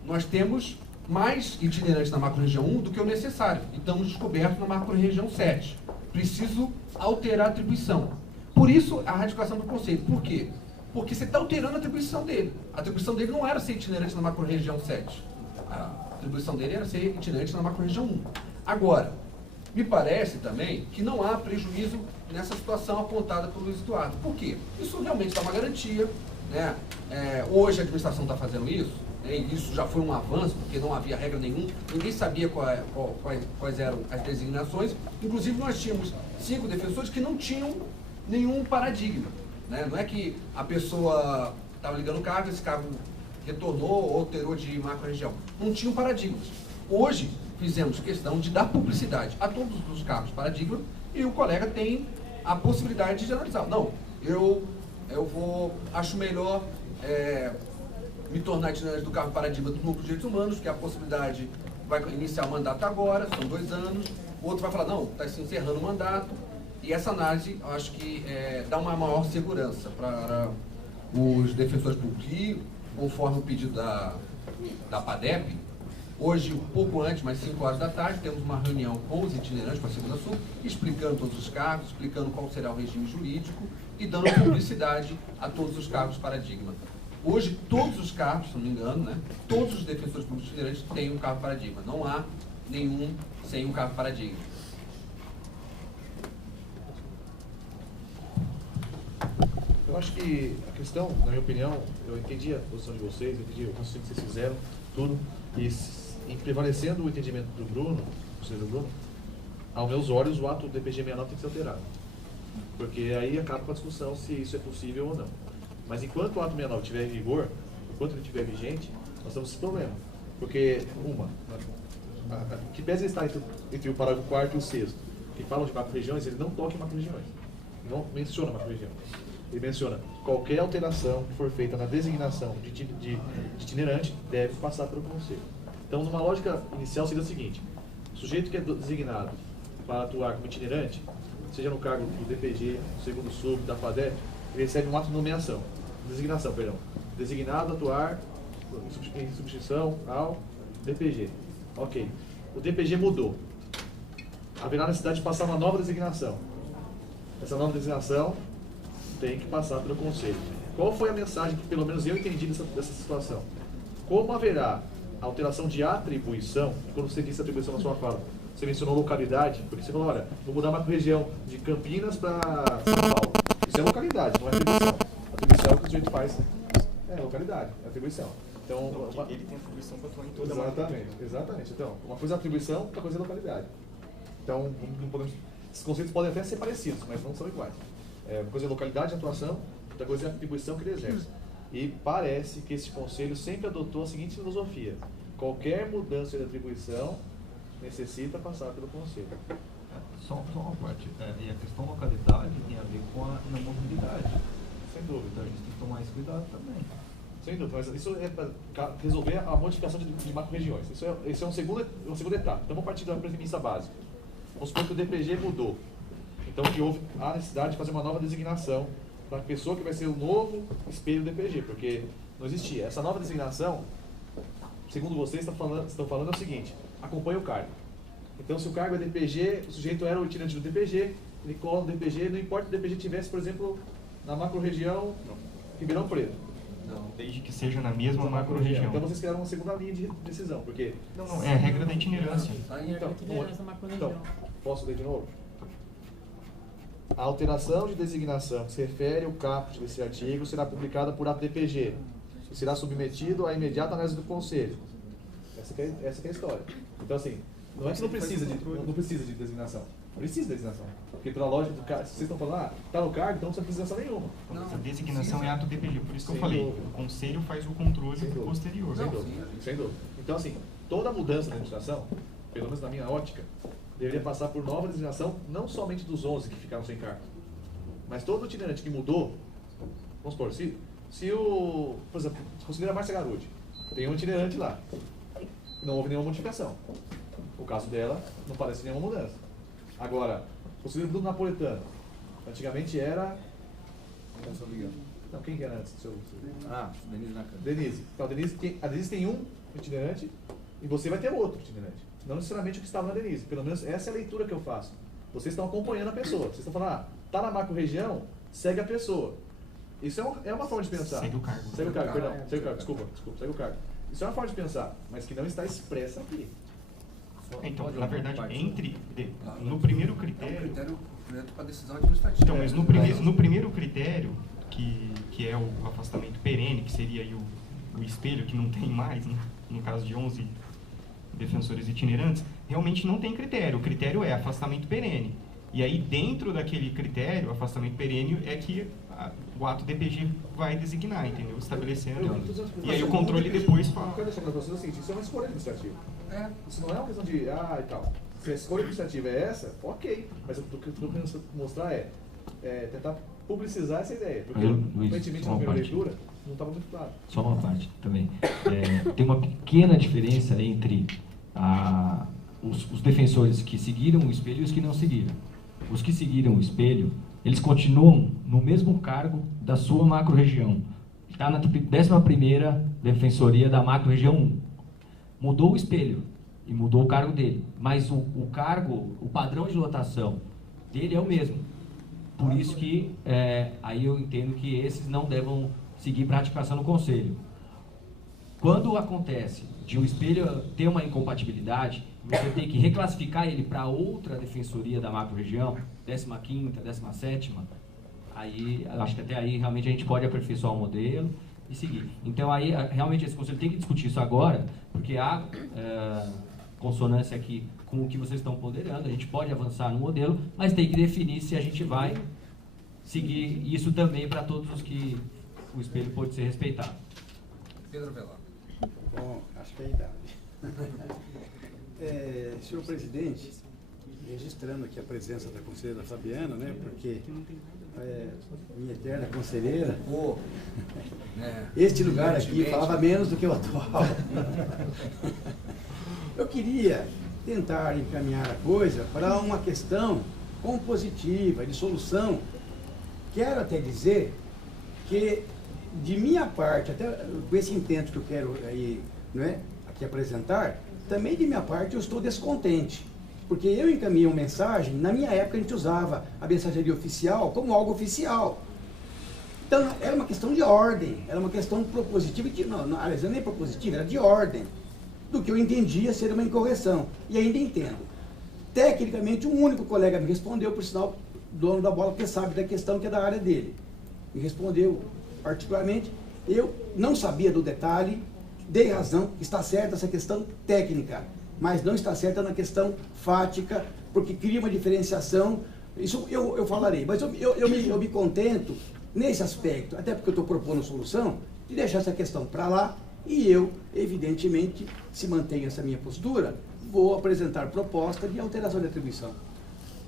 nós temos mais itinerantes na macro-região 1 do que o necessário, e estamos descobertos na macro-região 7. Preciso alterar a atribuição. Por isso, a radicação do conceito. Por quê? Porque você está alterando a atribuição dele. A atribuição dele não era ser itinerante na macro-região 7. A atribuição dele era ser itinerante na macro-região 1. Agora, me parece também que não há prejuízo nessa situação apontada pelo Luiz Eduardo. Por quê? Isso realmente dá uma garantia, né? Hoje a administração está fazendo isso, né? E isso já foi um avanço, porque não havia regra nenhuma, ninguém sabia quais eram as designações. Inclusive, nós tínhamos 5 defensores que não tinham nenhum paradigma, né? Não é que a pessoa estava ligando o cargo, esse cargo retornou ou alterou de macro-região. Não tinham paradigmas. Hoje, fizemos questão de dar publicidade a todos os cargos paradigma e o colega tem a possibilidade de analisar. Não, eu acho melhor me tornar itinerante do cargo paradigma do núcleo de direitos humanos, que a possibilidade vai iniciar o mandato agora, são 2 anos. O outro vai falar, não, está se encerrando o mandato. E essa análise, eu acho que dá uma maior segurança para os defensores públicos. E, conforme o pedido da PADEP, hoje, um pouco antes, mais 5 horas da tarde, temos uma reunião com os itinerantes, com a segunda sub, explicando todos os cargos, explicando qual será o regime jurídico e dando publicidade a todos os cargos paradigma. Hoje, todos os cargos, se não me engano, né, todos os defensores públicos itinerantes têm um cargo paradigma. Não há nenhum sem um cargo paradigma. Eu acho que a questão, na minha opinião, eu entendi a posição de vocês, entendi o raciocínio que vocês fizeram, tudo, e prevalecendo o entendimento do Bruno, aos meus olhos, o ato do DPG 69 tem que ser alterado. Porque aí acaba com a discussão se isso é possível ou não. Mas enquanto o ato 69 estiver em vigor, enquanto ele estiver vigente, nós temos esse problema. Porque, que pese estar entre o parágrafo 4º e o 6º, que falam de macro-regiões, ele não toca em macro-regiões. Não menciona macro-região. Ele menciona qualquer alteração que for feita na designação de itinerante deve passar pelo conselho. Então, numa lógica inicial, seria o seguinte: o sujeito que é designado para atuar como itinerante, seja no cargo do DPG, do segundo sub, da FADEP, ele recebe um ato de nomeação, designado a atuar em substituição ao DPG. Ok. O DPG mudou. Haverá necessidade de passar uma nova designação. Essa nova designação tem que passar pelo conselho. Qual foi a mensagem que pelo menos eu entendi dessa situação? Como haverá alteração de atribuição, quando você disse atribuição na sua fala, você mencionou localidade, por isso você falou, olha, vou mudar a macro-região de Campinas para São Paulo. Isso é localidade, não é atribuição. A atribuição é o que o sujeito faz É, localidade, é atribuição. Então, ele tem atribuição para atuar em toda a marca. Exatamente. Então, uma coisa é atribuição, outra coisa é localidade. Então, não podemos, esses conceitos podem até ser parecidos, mas não são iguais. Uma coisa é localidade de atuação, outra coisa é a atribuição que ele exerce. E parece que esse conselho sempre adotou a seguinte filosofia: qualquer mudança de atribuição necessita passar pelo conselho. Só uma parte, e a questão localidade tem a ver com a mobilidade. Sem dúvida. Então a gente tem que tomar esse cuidado também. Sem dúvida, mas isso é para resolver a modificação de macro-regiões. Isso é uma segunda etapa. Então vamos partir da premissa básica. Vamos supor que o DPG mudou. Então que houve a necessidade de fazer uma nova designação para a pessoa que vai ser o novo espelho do DPG, porque não existia. Essa nova designação, segundo vocês, estão falando é o seguinte: acompanha o cargo. Então, se o cargo é DPG, o sujeito era o itinerante do DPG, ele cola no DPG, não importa se o DPG tivesse, por exemplo, na macro-região Ribeirão Preto. Não, desde que seja na mesma macro-região. Então, vocês criaram uma segunda linha de decisão, porque... Não, é a regra da itinerância. Então, posso ler de novo? A alteração de designação que se refere ao caput desse artigo será publicada por ato DPG e será submetido à imediata análise do Conselho. Essa que é a história. Então, assim, não é que não precisa de designação. Precisa de designação. Porque pela lógica do cargo, vocês estão falando, tá no cargo, então não precisa de designação nenhuma. Não, a designação é ato DPG, por isso que eu falei, o Conselho faz o controle posterior. Sem dúvida. Então, assim, toda mudança na administração, pelo menos na minha ótica, deveria passar por nova designação, não somente dos 11 que ficaram sem cargo, mas todo itinerante que mudou. Vamos supor, se o, por exemplo, considera a Márcia Garude, tem um itinerante lá, não houve nenhuma modificação. O caso dela não parece nenhuma mudança. Agora, considera o Bruno Napolitano, antigamente era... Não, quem que era antes? Denise Nakano. Denise. Então, a Denise tem um itinerante e você vai ter outro itinerante. Não necessariamente o que estava na Denise. Pelo menos essa é a leitura que eu faço. Vocês estão acompanhando a pessoa. Vocês estão falando, tá na macro-região, segue a pessoa. Isso é uma forma de pensar. Segue o cargo. Segue o cargo, perdão. Segue o cargo, desculpa, segue o cargo. Isso é uma forma de pensar, mas que não está expressa aqui. Então, na verdade, no primeiro critério... É um critério para decisão administrativa. Então, mas no primeiro critério, que é o afastamento perene, que seria aí o espelho, que não tem mais, né? No caso de 11 defensores itinerantes, realmente não tem critério. O critério é afastamento perene. E aí, dentro daquele critério, afastamento perene, é que o ato DPG vai designar, entendeu? Estabelecendo. E aí o controle depois fala. Eu quero deixar para vocês o seguinte: isso é uma escolha administrativa. Isso não é uma questão de, e tal. Se a escolha administrativa é essa, ok. Mas o que eu estou querendo mostrar é tentar publicizar essa ideia. Porque, aparentemente, na primeira leitura, não estava muito claro. Só uma parte também. Tem uma pequena diferença entre os defensores que seguiram o espelho e os que não seguiram. Os que seguiram o espelho, eles continuam no mesmo cargo da sua macro-região. Está na 11ª Defensoria da macro-região 1. Mudou o espelho e mudou o cargo dele, mas o cargo, o padrão de lotação dele é o mesmo. Por isso que aí eu entendo que esses não devam seguir ratificação no Conselho. Quando acontece de um espelho ter uma incompatibilidade, você tem que reclassificar ele para outra defensoria da macro-região, 15ª, 17ª, aí acho que até aí realmente a gente pode aperfeiçoar o modelo e seguir. Então aí realmente esse Conselho tem que discutir isso agora, porque há consonância aqui com o que vocês estão ponderando, a gente pode avançar no modelo, mas tem que definir se a gente vai seguir isso também para todos os que o espelho pode ser respeitado. Pedro Velar. Bom, acho que é a idade. Senhor presidente, registrando aqui a presença da conselheira Fabiana, né, porque minha eterna conselheira, este lugar aqui falava menos do que o atual. Eu queria tentar encaminhar a coisa para uma questão compositiva, de solução. Quero até dizer que, de minha parte, até com esse intento que eu quero aí, aqui apresentar, também de minha parte eu estou descontente, porque eu encaminhei uma mensagem, na minha época a gente usava a mensageria oficial como algo oficial. Então era uma questão de ordem, era uma questão propositiva, não era nem propositiva, era de ordem, do que eu entendia ser uma incorreção, e ainda entendo. Tecnicamente, um único colega me respondeu, por sinal, dono da bola, porque sabe da questão que é da área dele. Me respondeu particularmente, Eu não sabia do detalhe, dei razão, está certa essa questão técnica, mas não está certa na questão fática, porque cria uma diferenciação. Isso eu falarei, mas eu me contento nesse aspecto, até porque eu estou propondo solução, de deixar essa questão para lá, e eu, evidentemente, se mantenho essa minha postura, vou apresentar proposta de alteração de atribuição,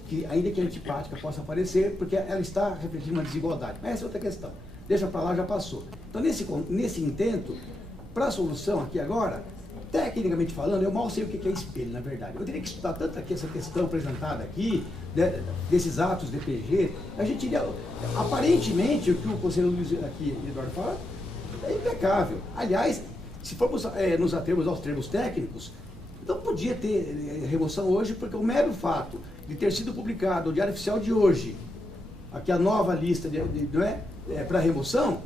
que ainda que a antipática possa aparecer, porque ela está refletindo uma desigualdade. Mas essa é outra questão. Deixa para lá, já passou. Então, nesse intento, para a solução aqui agora, tecnicamente falando, eu mal sei o que é espelho, na verdade. Eu teria que estudar tanto aqui essa questão apresentada aqui, desses atos DPG, a gente iria, aparentemente, o que o conselheiro Luiz aqui, Eduardo, fala, é impecável. Aliás, se formos nos atermos aos termos técnicos, não podia ter remoção hoje, porque o mero fato de ter sido publicado o Diário Oficial de hoje, aqui a nova lista para remoção,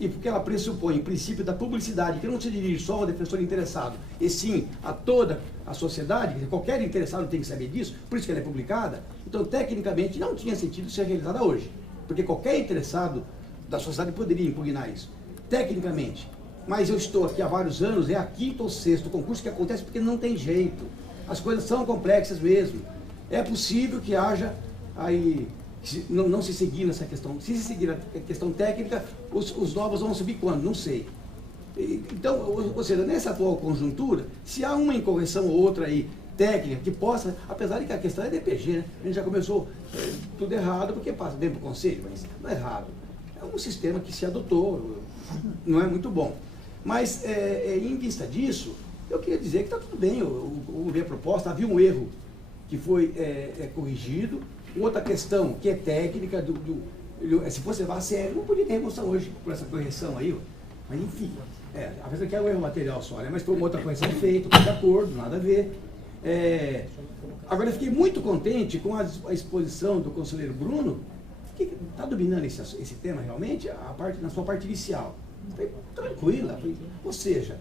e porque ela pressupõe o princípio da publicidade, que não se dirige só ao defensor interessado, e sim a toda a sociedade, qualquer interessado tem que saber disso, por isso que ela é publicada. Então, tecnicamente, não tinha sentido ser realizada hoje, porque qualquer interessado da sociedade poderia impugnar isso, tecnicamente. Mas eu estou aqui há vários anos, é a quinto ou sexto concurso que acontece porque não tem jeito. As coisas são complexas mesmo. É possível que haja aí, não se seguir nessa questão. Se seguir a questão técnica, os novos vão subir quando? Não sei. Então, ou seja, nessa atual conjuntura, se há uma incorreção ou outra aí técnica que possa, apesar de que a questão é DPG, né? A gente já começou tudo errado porque passa dentro do conselho, mas não é errado. É um sistema que se adotou, não é muito bom. Mas, em vista disso, eu queria dizer que está tudo bem, eu vi a proposta, havia um erro que foi corrigido, outra questão que é técnica, se fosse levar a sério, não podia ter remoção hoje por essa correção aí, mas enfim, apesar que é um erro material só, né? Mas foi uma outra correção feita, de acordo, nada a ver. Agora, eu fiquei muito contente com a exposição do conselheiro Bruno, que está dominando esse tema realmente, na sua parte inicial. Foi tranquila, ou seja,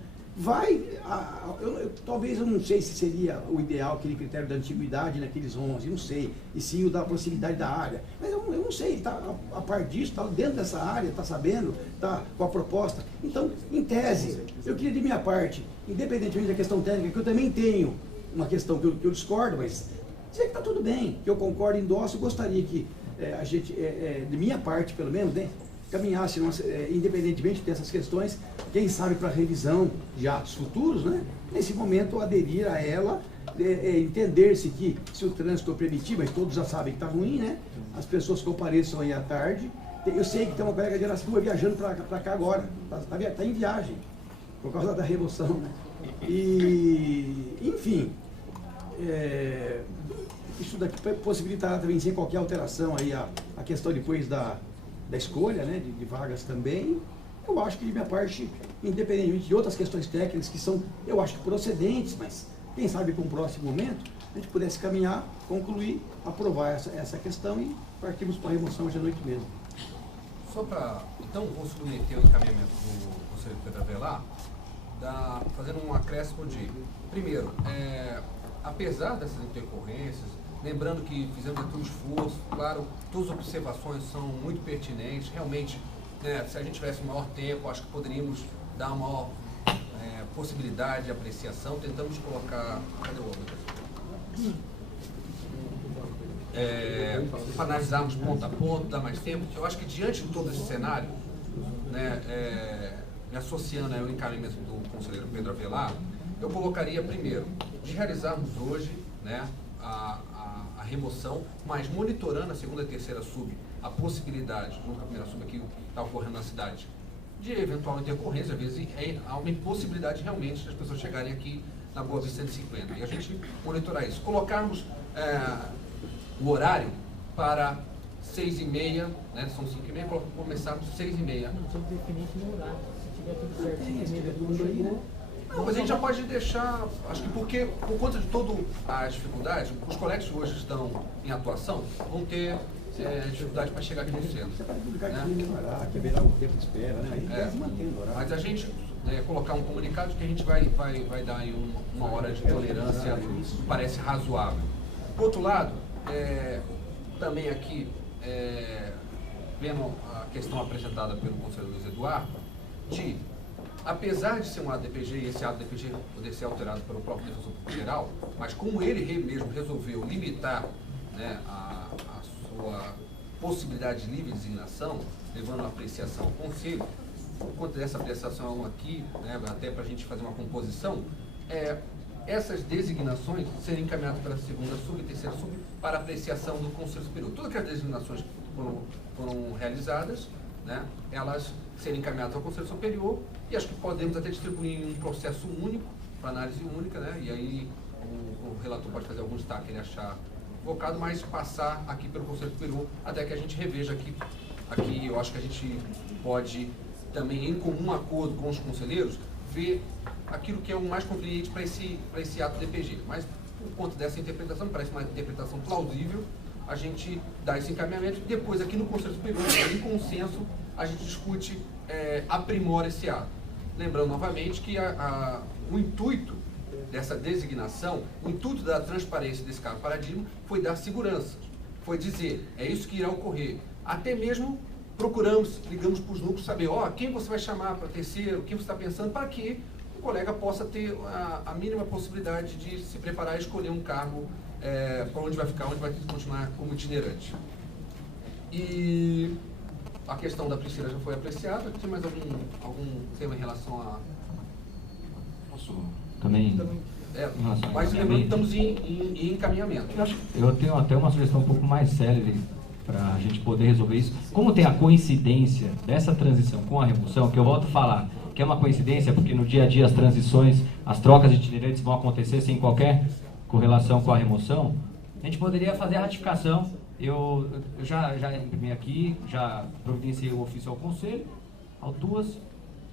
talvez eu não sei se seria o ideal aquele critério da antiguidade naqueles 11, não sei, e sim o da proximidade da área, mas eu não sei, está a par disso, está dentro dessa área, está sabendo, está com a proposta. Então, em tese, eu queria de minha parte, independentemente da questão técnica, que eu também tenho uma questão que eu discordo, mas dizer que está tudo bem, que eu concordo, endosso, eu gostaria que a gente, de minha parte pelo menos, né, caminhasse, independentemente dessas questões, quem sabe para revisão de atos futuros, né? Nesse momento aderir a ela, entender-se que se o trânsito permitir, mas todos já sabem que está ruim, né? As pessoas compareçam aí à tarde. Eu sei que tem uma colega de Aracatuba viajando para cá agora, está em viagem, por causa da remoção, né? E, enfim, isso daqui possibilitará também, sem qualquer alteração, aí a questão depois da escolha, né, de vagas também. Eu acho que de minha parte, independentemente de outras questões técnicas que são, eu acho que procedentes, mas quem sabe para um próximo momento a gente pudesse caminhar, concluir, aprovar essa questão e partirmos para a remoção hoje à noite mesmo. Só para, então, vou submeter o encaminhamento do conselheiro Pedro Avelar, fazendo um acréscimo de, primeiro, apesar dessas intercorrências, lembrando que fizemos aqui um esforço, claro, todas as observações são muito pertinentes, realmente, né, se a gente tivesse maior tempo, acho que poderíamos dar uma maior possibilidade de apreciação, tentamos colocar, cadê o outro? Para analisarmos ponto a ponto, dar mais tempo. Eu acho que diante de todo esse cenário, né, me associando ao encaminhamento do conselheiro Pedro Avelar, eu colocaria primeiro, de realizarmos hoje, né, a remoção, mas monitorando a segunda e terceira sub, a possibilidade, junto com a primeira sub que está ocorrendo na cidade, de eventual intercorrência, às vezes há uma impossibilidade realmente das pessoas chegarem aqui na Boa Vista 150, e a gente monitorar isso. Colocarmos o horário para 6h30, né, são 5h30, começarmos 6h30. Não, só definir no horário, se tiver tudo certo, não, mas a gente já pode deixar, acho que porque, por conta de toda a dificuldade, os colegas que hoje estão em atuação vão ter dificuldade para chegar aqui no centro. Você pode publicar aqui no horário, que haverá um tempo de espera, né? Aí mantendo o horário. Mas a gente colocar um comunicado que a gente vai dar aí uma hora de tolerância, parece razoável. Por outro lado, também aqui, vendo a questão apresentada pelo conselheiro Luiz Eduardo, de, apesar de ser um ato DPG e esse ato DPG poder ser alterado pelo próprio defensor geral, mas como ele mesmo resolveu limitar, né, a sua possibilidade de livre designação, levando a apreciação ao conselho, por conta dessa apreciação aqui, né, até para a gente fazer uma composição, essas designações serem encaminhadas para a segunda sub e terceira sub para apreciação do Conselho Superior. Todas aquelas designações que foram realizadas, né, elas serem encaminhadas ao Conselho Superior, e acho que podemos até distribuir em um processo único, para análise única, né, e aí o relator pode fazer algum destaque que ele achar invocado, mas passar aqui pelo Conselho Superior até que a gente reveja aqui eu acho que a gente pode também, em comum acordo com os conselheiros, ver aquilo que é o mais conveniente para esse ato DPG. Mas, por conta dessa interpretação, parece uma interpretação plausível, a gente dá esse encaminhamento e depois, aqui no Conselho Superior, em consenso, a gente discute, aprimora esse ato. Lembrando novamente que o intuito dessa designação, o intuito da transparência desse caso paradigma foi dar segurança, foi dizer, é isso que irá ocorrer. Até mesmo ligamos para os núcleos, saber, quem você vai chamar para terceiro, o que você está pensando, para que o colega possa ter a mínima possibilidade de se preparar e escolher um cargo para onde vai ficar, onde vai continuar como itinerante. E a questão da Priscila já foi apreciada. Tem mais algum tema em relação a... Posso também... Mas lembrando que estamos em encaminhamento. Eu tenho até uma sugestão um pouco mais célere para a gente poder resolver isso. Como tem a coincidência dessa transição com a remoção, que eu volto a falar, que é uma coincidência, porque no dia a dia as transições, as trocas de itinerantes vão acontecer sem qualquer correlação com a remoção, a gente poderia fazer a ratificação. Eu já imprimi aqui, já providenciei o ofício ao Conselho, autuas,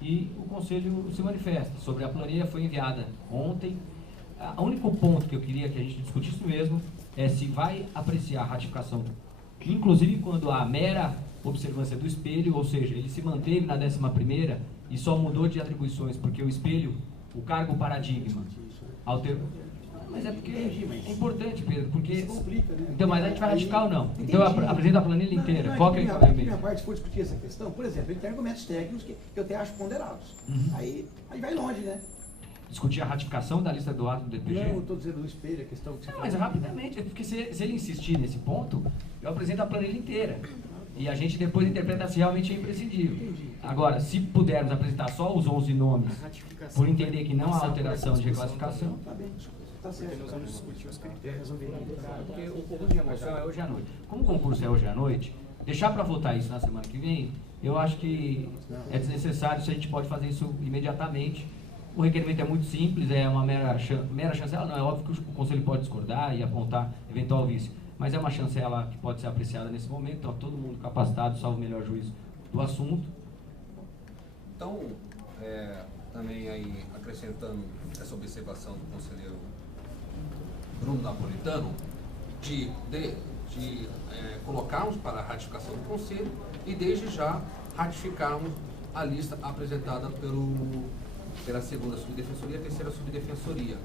e o Conselho se manifesta. Sobre a planilha foi enviada ontem. O único ponto que eu queria que a gente discutisse mesmo é se vai apreciar a ratificação, inclusive quando há mera observância do espelho, ou seja, ele se manteve na 11ª e só mudou de atribuições, porque o espelho, o cargo paradigma, alterou. Mas é porque é importante, Pedro, porque... Então, mas a gente vai ratificar ou não? Então, apresenta a planilha inteira. Qual que é o encaminhamento? Minha parte, se for discutir essa questão, por exemplo, ele tem argumentos técnicos que eu até acho ponderados. Aí vai longe, né? Discutir a ratificação da lista do ato do DPG? Não, eu estou dizendo do espelho, a questão que você... Não, mas rapidamente, porque se ele insistir nesse ponto, eu apresento a planilha inteira. E a gente depois interpreta se realmente é imprescindível. Agora, se pudermos apresentar só os 11 nomes, por entender que não há alteração de reclassificação... Tá bem, tá certo. Nós vamos discutir os critérios. Porque o concurso de remoção é hoje à noite. Como o concurso é hoje à noite, deixar para votar isso na semana que vem, eu acho que é desnecessário, se a gente pode fazer isso imediatamente. O requerimento é muito simples, é uma mera chancela, não é óbvio que o Conselho pode discordar e apontar eventual vício, mas é uma chancela que pode ser apreciada nesse momento, então todo mundo capacitado, salvo o melhor juízo do assunto. Então, também aí acrescentando essa observação do conselheiro Bruno Napolitano, de colocarmos para a ratificação do Conselho e desde já ratificarmos a lista apresentada pela segunda subdefensoria e a terceira subdefensoria,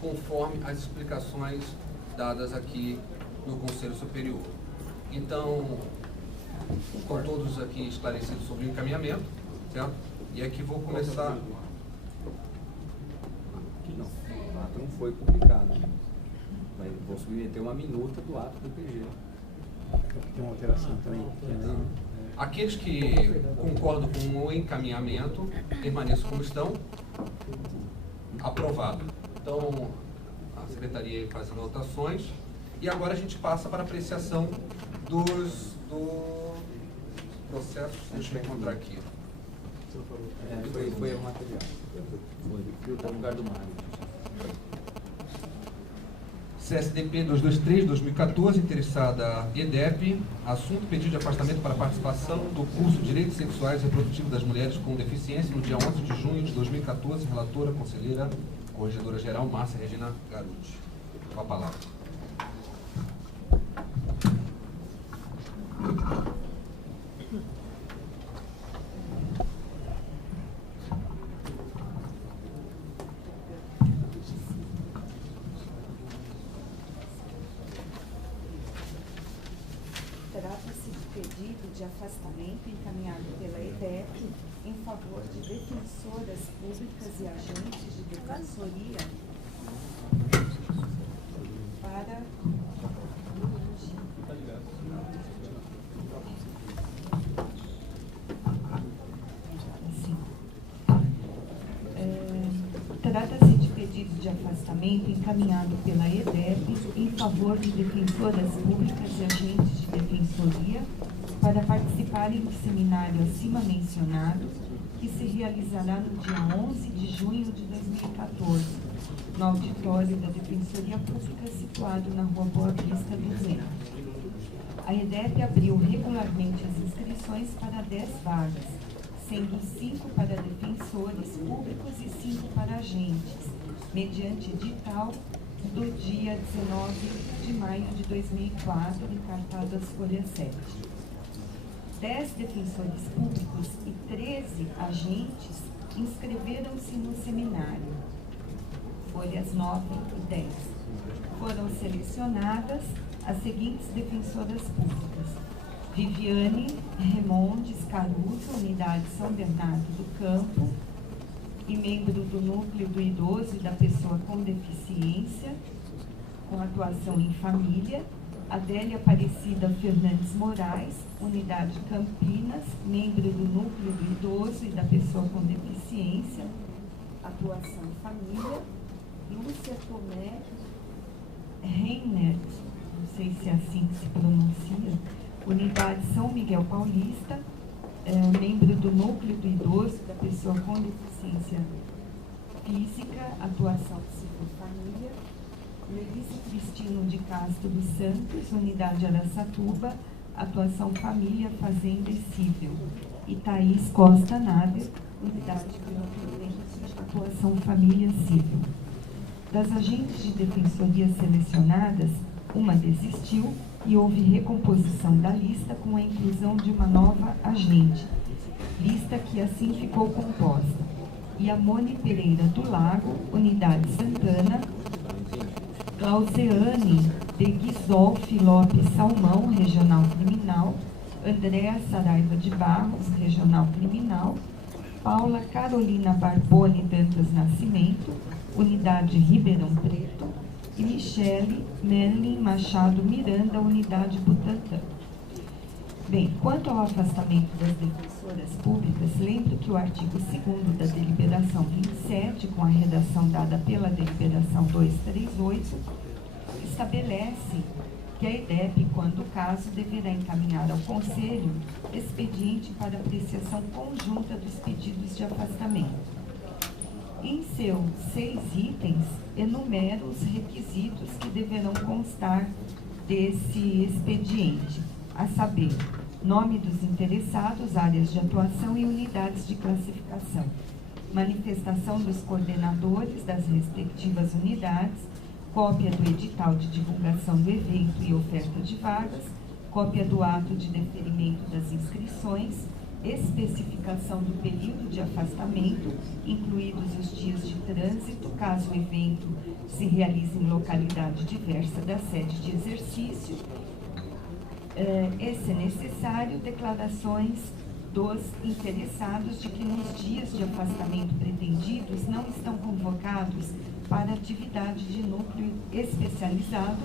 conforme as explicações dadas aqui no Conselho Superior. Então, com todos aqui esclarecidos sobre o encaminhamento, certo? E aqui vou começar... Aqui não, o ato não foi publicado. Vou submeter uma minuta do ato do PG. Tem uma alteração também. Aqueles que concordam com o encaminhamento, permaneçam como estão. Aprovado. Então, a Secretaria faz as anotações. E agora a gente passa para a apreciação dos processos. Deixa eu encontrar aqui. Foi o material. Foi no lugar do Mário. CSDP 223/2014, interessada EDEP, assunto pedido de afastamento para participação do curso Direitos Sexuais e Reprodutivos das Mulheres com Deficiência no dia 11 de junho de 2014, relatora, conselheira, corregedora-geral, Márcia Regina Garuti. Com a palavra. Trata-se de pedido de afastamento encaminhado pela EDEP em favor de defensoras públicas e agentes de defensoria para trata-se de pedido de afastamento encaminhado pela EDEP em favor de defensoras públicas e agentes de defensoria para participarem do seminário acima mencionado, que se realizará no dia 11 de junho de 2014, no auditório da Defensoria Pública situado na Rua Boa Vista 200. A EDEP abriu regularmente as inscrições para 10 vagas, sendo 5 para defensores públicos e 5 para agentes, mediante edital do dia 19 de maio de 2004, encartado às folhas 7. 10 defensores públicos e 13 agentes inscreveram-se no seminário, folhas 9 e 10. Foram selecionadas as seguintes defensoras públicas: Viviane Remondes Caruso, Unidade São Bernardo do Campo, e membro do Núcleo do Idoso e da Pessoa com Deficiência, com atuação em família. Adélia Aparecida Fernandes Moraes, Unidade Campinas, membro do Núcleo do Idoso e da Pessoa com Deficiência, atuação em família. Lúcia Tomé Reiner, não sei se é assim que se pronuncia, Unidade São Miguel Paulista, membro do Núcleo do Idoso e da Pessoa com Deficiência Física, atuação psicofamília. Melissa Cristino de Castro dos Santos, Unidade Araçatuba, atuação família, fazenda e cível. E Thaís Costa Nader, Unidade de atuação família cível. Das agentes de defensoria selecionadas, uma desistiu e houve recomposição da lista com a inclusão de uma nova agente, lista que assim ficou composta: Iamone Pereira do Lago, Unidade Santana; Clauseane de Guizolfi Lopes Salmão, Regional Criminal; Andréa Saraiva de Barros, Regional Criminal; Paula Carolina Barbone Dantas Nascimento, Unidade Ribeirão Preto; e Michele Merlin Machado Miranda, Unidade Butantã. Bem, quanto ao afastamento das defensoras públicas, lembro que o artigo 2º da deliberação 27, com a redação dada pela deliberação 238, estabelece que a EDEP, quando o caso, deverá encaminhar ao Conselho expediente para apreciação conjunta dos pedidos de afastamento. Em seus 6 itens, enumera os requisitos que deverão constar desse expediente, a saber, nome dos interessados, áreas de atuação e unidades de classificação, manifestação dos coordenadores das respectivas unidades, cópia do edital de divulgação do evento e oferta de vagas, cópia do ato de deferimento das inscrições, especificação do período de afastamento, incluídos os dias de trânsito, caso o evento se realize em localidade diversa da sede de exercício, e, se necessário, declarações dos interessados de que nos dias de afastamento pretendidos não estão convocados para atividade de núcleo especializado